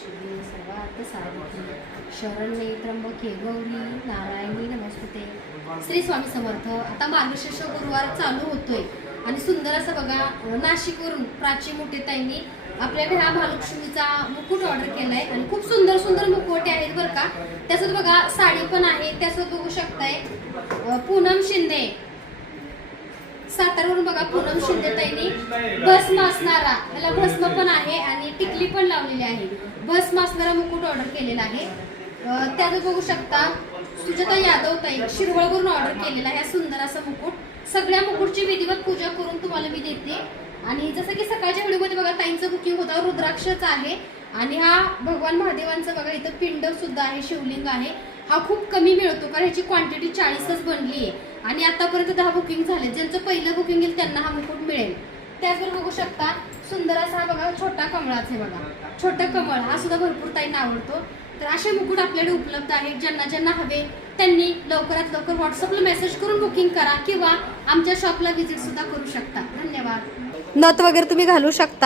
शिवे सर्वार्थ साधिके शरण्ये त्र्यंबके गौरी नारायणी नमस्ते। श्री स्वामी समर्थ। आता मार्गशीर्ष गुरुवार चालू होतोय आणि सुंदर असं बघा नाशिकवरून प्राची मोठेताईंनी आपल्याकडे हा महालक्ष्मीचा मुकुट ऑर्डर केलाय आणि खूप सुंदर सुंदर मुखवटे आहेत बरं का। त्यासोबत बघा साडी पण आहे, त्यासोबत बघू शकताय पूनम शिंदे सातारावरून बघा पूनम शिंदे ताईंनी भस्म असणारा, त्याला भस्म पण आहे आणि टिकली पण लावलेली आहे, भस्म असणारा मुकुट ऑर्डर केलेला आहे। त्याचं बघू शकता सुजाता यादव ताई शिरवळवरून ऑर्डर केलेला आहे सुंदर असा मुकुट। सगळ्या मुकुटची विधिवत पूजा करून तुम्हाला मी देते। आणि जसं की सकाळच्या व्हिडिओमध्ये बघा ताईंचं बुकिंग होता, रुद्राक्षाचा आहे आणि हा भगवान महादेवांचा बघा इथं पिंड सुद्धा आहे, शिवलिंग आहे। हा खूप कमी मिळतो कारण ह्याची क्वांटिटी 40च बनली आहे आणि आतापर्यंत 10 बुकिंग झाले। ज्यांचं पहिलं बुकिंग येईल त्यांना हा मुकुट मिळेल। त्याचबरोबर बघू शकता सुंदर असा हा बघा छोटा कमळाचा आहे बघा, छोटा कमळ हा सुद्धा भरपूर ताईंना आवडतो। तर असे मुकुट आपल्याकडे उपलब्ध आहेत। ज्यांना ज्यांना हवे त्यांनी लवकरात लवकर व्हॉट्सअपला मेसेज करून बुकिंग करा किंवा आमच्या शॉपला व्हिजिट सुद्धा करू शकता। धन्यवाद। नथ वगैरे तुम्ही घालू शकता।